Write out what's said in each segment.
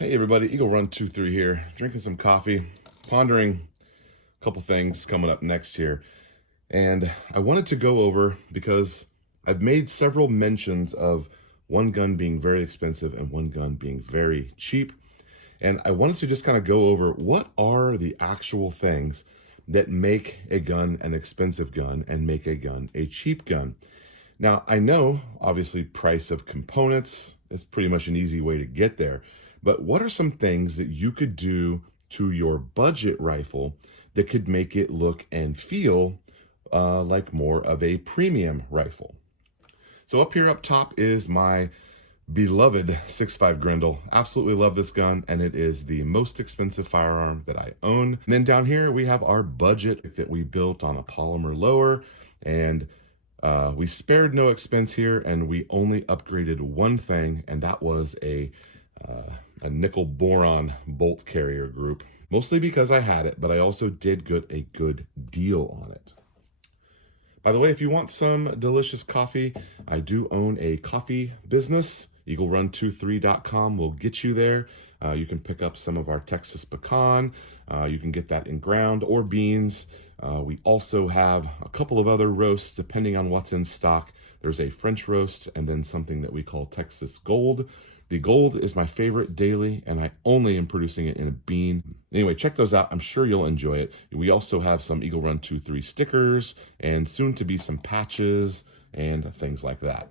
Hey everybody, Eagle Run 23 here, drinking some coffee, pondering a couple things coming up next here. And I wanted to go over, because I've made several mentions of one gun being very expensive and one gun being very cheap. And I wanted to just kind of go over what are the actual things that make a gun an expensive gun and make a gun a cheap gun. Now, I know, obviously, price of components is pretty much an easy way to get there. But what are some things that you could do to your budget rifle that could make it look and feel like more of a premium rifle? So up here up top is my beloved 6.5 Grendel. Absolutely love this gun, and it is the most expensive firearm that I own. And then down here we have our budget that we built on a polymer lower, and we spared no expense here, and we only upgraded one thing, and that was a nickel boron bolt carrier group, mostly because I had it, but I also did get a good deal on it. By the way, if you want some delicious coffee, I do own a coffee business. EagleRun23.com will get you there. You can pick up some of our Texas pecan. You can get that in ground or beans. We also have a couple of other roasts depending on what's in stock. There's a French roast and then something that we call Texas Gold. The Gold is my favorite daily, and I only am producing it in a bean. Anyway, check those out. I'm sure you'll enjoy it. We also have some Eagle Run 23 stickers and soon to be some patches and things like that.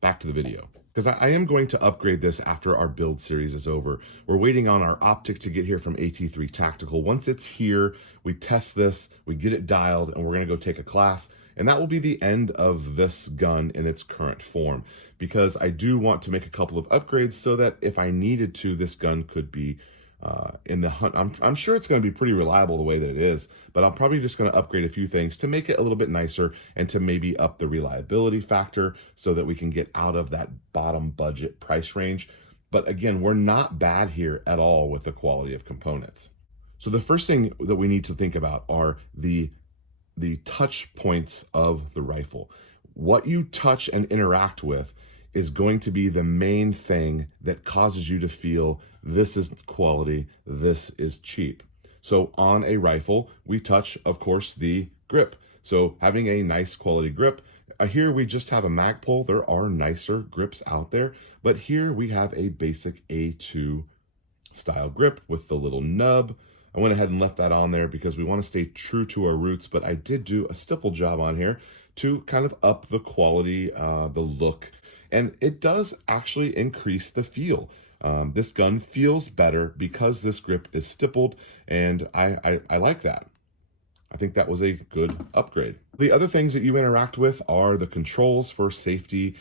Back to the video, because I am going to upgrade this after our build series is over. We're waiting on our optic to get here from AT3 Tactical. Once it's here, we test this, we get it dialed, and we're going to go take a class. And that will be the end of this gun in its current form, because I do want to make a couple of upgrades so that if I needed to, this gun could be in the hunt. I'm sure it's going to be pretty reliable the way that it is, but I'm probably just going to upgrade a few things to make it a little bit nicer and to maybe up the reliability factor so that we can get out of that bottom budget price range. But again, we're not bad here at all with the quality of components. So the first thing that we need to think about are the touch points of the rifle. What you touch and interact with is going to be the main thing that causes you to feel this is quality, this is cheap. So on a rifle, we touch, of course, the grip. So having a nice quality grip. Here we just have a Magpul. There are nicer grips out there, but here we have a basic A2 style grip with the little nub. I went ahead and left that on there because we want to stay true to our roots, but I did do a stipple job on here to kind of up the quality, the look, and it does actually increase the feel. This gun feels better because this grip is stippled, and I like that. I think that was a good upgrade. The other things that you interact with are the controls for safety,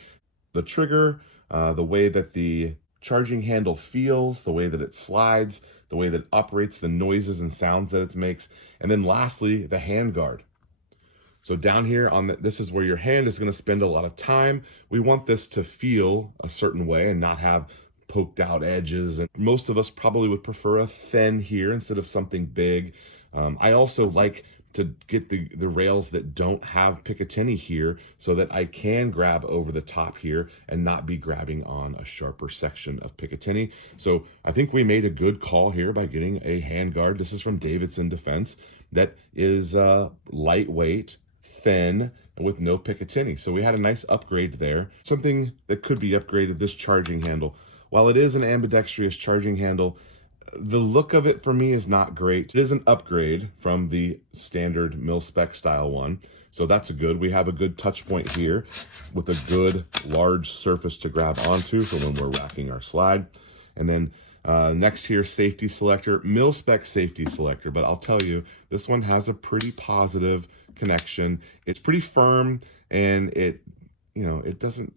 the trigger, the way that the charging handle feels, the way that it slides, the way that it operates, the noises and sounds that it makes, and then lastly, the handguard. So down here on this is where your hand is going to spend a lot of time. We want this to feel a certain way and not have poked out edges. And most of us probably would prefer a thin here instead of something big. I also like to get the rails that don't have Picatinny here so that I can grab over the top here and not be grabbing on a sharper section of Picatinny. So I think we made a good call here by getting a handguard. This is from Davidson Defense that is lightweight, thin, and with no Picatinny. So we had a nice upgrade there. Something that could be upgraded, this charging handle. While it is an ambidextrous charging handle, the look of it for me is not great. It is an upgrade from the standard mil-spec style one. So that's a good. We have a good touch point here with a good large surface to grab onto for when we're racking our slide. And then next here, safety selector, mil-spec safety selector. But I'll tell you, this one has a pretty positive connection. It's pretty firm, and it doesn't,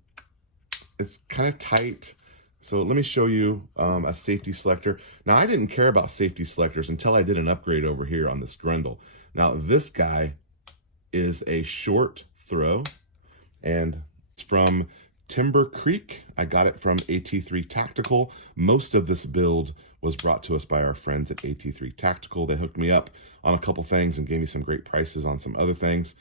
it's kind of tight. So let me show you a safety selector. Now, I didn't care about safety selectors until I did an upgrade over here on this Grendel. Now, this guy is a short throw, and it's from Timber Creek. I got it from AT3 Tactical. Most of this build was brought to us by our friends at AT3 Tactical. They hooked me up on a couple things and gave me some great prices on some other things.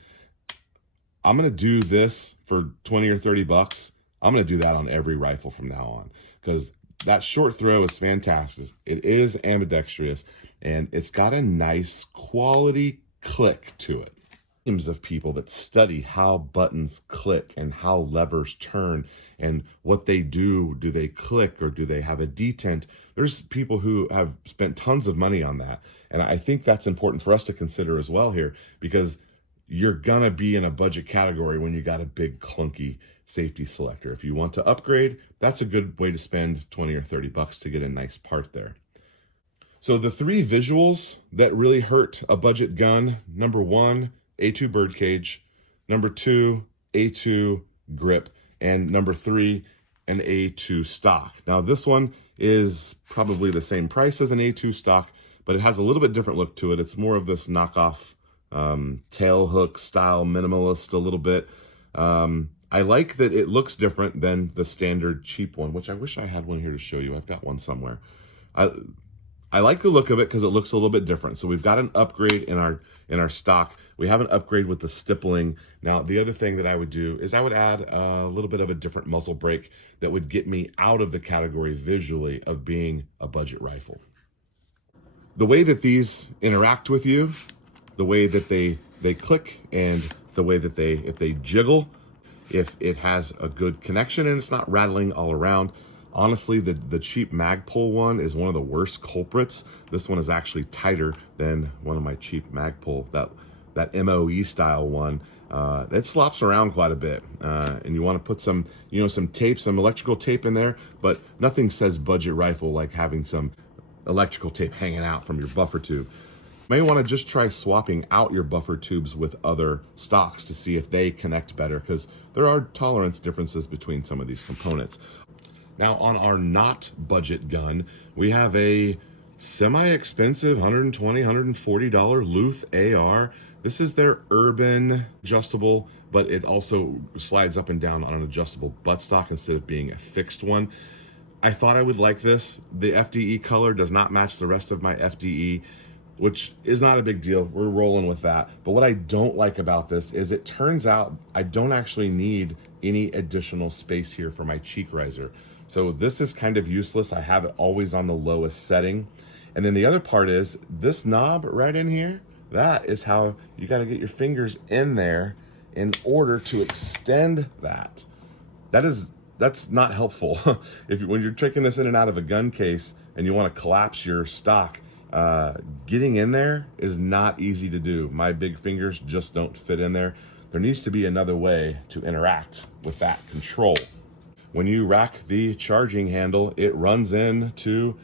I'm going to do this for 20 or 30 bucks. I'm going to do that on every rifle from now on, because that short throw is fantastic. It is ambidextrous, and it's got a nice quality click to it. Teams of people that study how buttons click and how levers turn and what they do. Do they click or do they have a detent? There's people who have spent tons of money on that. And I think that's important for us to consider as well here, because you're gonna be in a budget category when you got a big clunky safety selector. If you want to upgrade, that's a good way to spend 20 or 30 bucks to get a nice part there. So the three visuals that really hurt a budget gun: number one, A2 birdcage; number two, A2 grip; and number three, an A2 stock. Now this one is probably the same price as an A2 stock, but it has a little bit different look to it. It's more of this knockoff tail hook style minimalist a little bit. I like that it looks different than the standard cheap one, which I wish I had one here to show you. I've got one somewhere. I like the look of it because it looks a little bit different. So we've got an upgrade in our stock. We have an upgrade with the stippling. Now, the other thing that I would do is I would add a little bit of a different muzzle brake that would get me out of the category visually of being a budget rifle. The way that these interact with you, the way that they click, and the way that if they jiggle, if it has a good connection and it's not rattling all around. Honestly, the cheap Magpul one is one of the worst culprits. This one is actually tighter than one of my cheap Magpul, that MOE style one. It slops around quite a bit, and you want to put some tape, some electrical tape in there, but nothing says budget rifle like having some electrical tape hanging out from your buffer tube. You may want to just try swapping out your buffer tubes with other stocks to see if they connect better, because there are tolerance differences between some of these components. Now, on our not budget gun, we have a semi-expensive $120, $140 Luth AR. This is their urban adjustable, but it also slides up and down on an adjustable buttstock instead of being a fixed one. I thought I would like this. The FDE color does not match the rest of my FDE, which is not a big deal. We're rolling with that. But what I don't like about this is it turns out I don't actually need any additional space here for my cheek riser. So this is kind of useless. I have it always on the lowest setting. And then the other part is this knob right in here, that is how you got to get your fingers in there in order to extend that. That's not helpful. When you're taking this in and out of a gun case and you want to collapse your stock, getting in there is not easy to do. My big fingers just don't fit in there. There needs to be another way to interact with that control. When you rack the charging handle, it runs into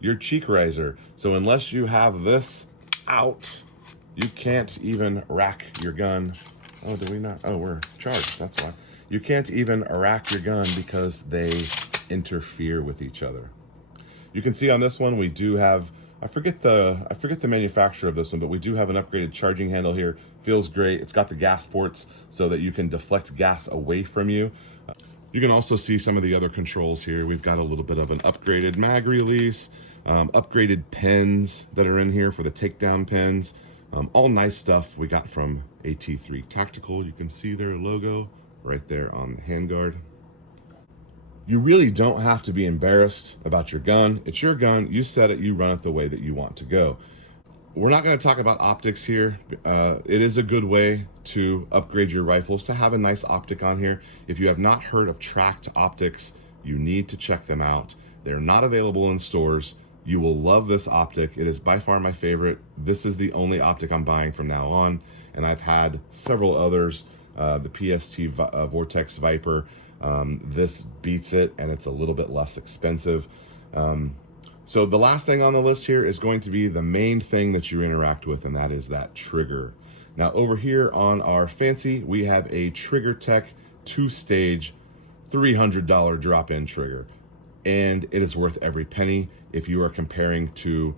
your cheek riser. So unless you have this out, you can't even rack your gun. Oh, do we not? Oh, we're charged, that's why. You can't even rack your gun because they interfere with each other. You can see on this one, we do have, I forget the manufacturer of this one, but we do have an upgraded charging handle here. Feels great. It's got the gas ports so that you can deflect gas away from you. You can also see some of the other controls here. We've got a little bit of an upgraded mag release, upgraded pins that are in here for the takedown pins. All nice stuff we got from AT3 Tactical. You can see their logo right there on the handguard. You really don't have to be embarrassed about your gun. It's your gun. You set it, you run it the way that you want to go. We're not going to talk about optics here. It is a good way to upgrade your rifles to have a nice optic on here. If you have not heard of tracked optics, you need to check them out. They're not available in stores. You will love this optic. It is by far my favorite. This is the only optic I'm buying from now on, and I've had several others. The PST Vortex Viper. This beats it, and it's a little bit less expensive. So the last thing on the list here is going to be the main thing that you interact with, and that is that trigger. Now over here on our fancy, we have a Trigger Tech 2-stage $300 drop-in trigger, and it is worth every penny. If you are comparing to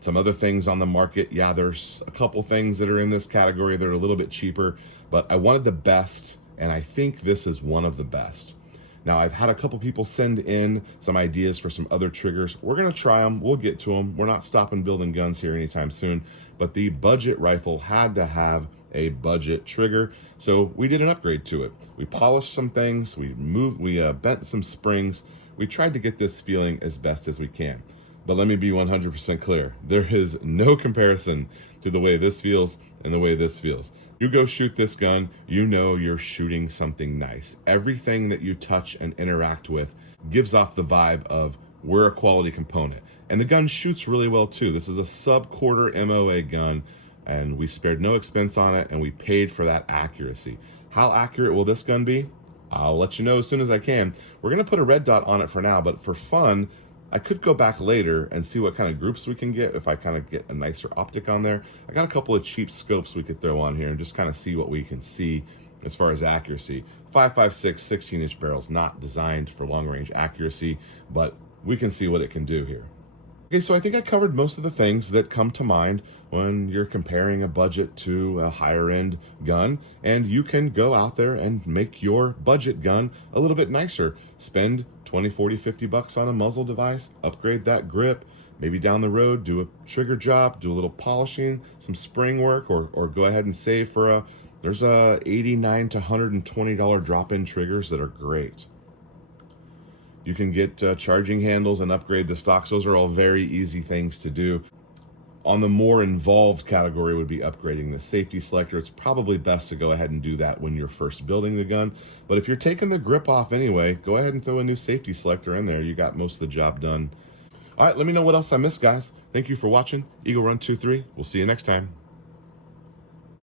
some other things on the market, yeah, there's a couple things that are in this category that are a little bit cheaper, but I wanted the best, and I think this is one of the best. Now, I've had a couple people send in some ideas for some other triggers. We're gonna try them, we'll get to them. We're not stopping building guns here anytime soon, but the budget rifle had to have a budget trigger, so we did an upgrade to it. We polished some things, we bent some springs, we tried to get this feeling as best as we can. But let me be 100% clear. There is no comparison to the way this feels and the way this feels. You go shoot this gun, you know you're shooting something nice. Everything that you touch and interact with gives off the vibe of we're a quality component. And the gun shoots really well too. This is a sub-quarter MOA gun, and we spared no expense on it, and we paid for that accuracy. How accurate will this gun be? I'll let you know as soon as I can. We're gonna put a red dot on it for now, but for fun, I could go back later and see what kind of groups we can get if I kind of get a nicer optic on there. I got a couple of cheap scopes we could throw on here and just kind of see what we can see as far as accuracy. 5.56 16-inch barrels, not designed for long-range accuracy, but we can see what it can do here. Okay, so I think I covered most of the things that come to mind when you're comparing a budget to a higher end gun, and you can go out there and make your budget gun a little bit nicer. Spend 20, 40, 50 bucks on a muzzle device, upgrade that grip, maybe down the road do a trigger job, do a little polishing, some spring work, or go ahead and save for there's a $89 to $120 drop-in triggers that are great. You can get charging handles and upgrade the stocks. Those are all very easy things to do. On the more involved category would be upgrading the safety selector. It's probably best to go ahead and do that when you're first building the gun. But if you're taking the grip off anyway, go ahead and throw a new safety selector in there. You got most of the job done. All right, let me know what else I missed, guys. Thank you for watching. Eagle Run 23. We'll see you next time.